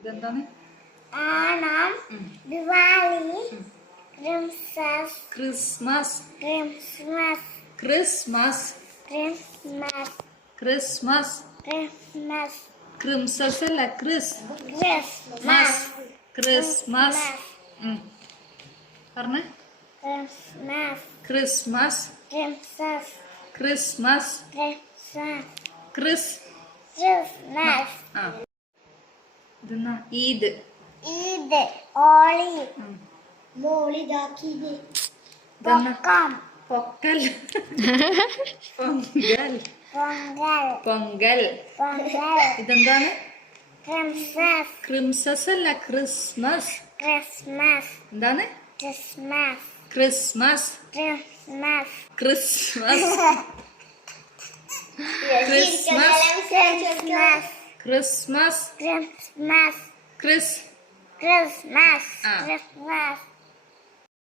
ഇതെന്താണ്? Onam, Diwali, Christmas, Christmas Christmas, Christmas Christmas, Christmas Christmas, ക്രിംസസ് അല്ല ക്രിസ് ക്രിസ്മസ്, ക്രിസ്മസ് പറഞ്ഞേ. Christmas, Christmas Christmas, Christmas Christmas, Chris Christmas, ആ ഇതെന്നാ? ഈദ്, ഈദ്, ഹോളി, ഇതെന്നാ? പൊക്കം, പൊക്കൽ പൊങ്കൽ പൊങ്കൽ, പൊങ്കൽ പൊങ്കൽ, ഇതെന്താണ്? ക്രിസ്മസ്, ക്രിംസസ് അല്ല ക്രിസ്മസ്. ക്രിസ്മസ്, എന്താണ്? Christmas, Christmas Christmas, Christmas Christmas Christmas, Christmas Christmas, Chris Christmas, ആ. ക്രിസ്മസ്.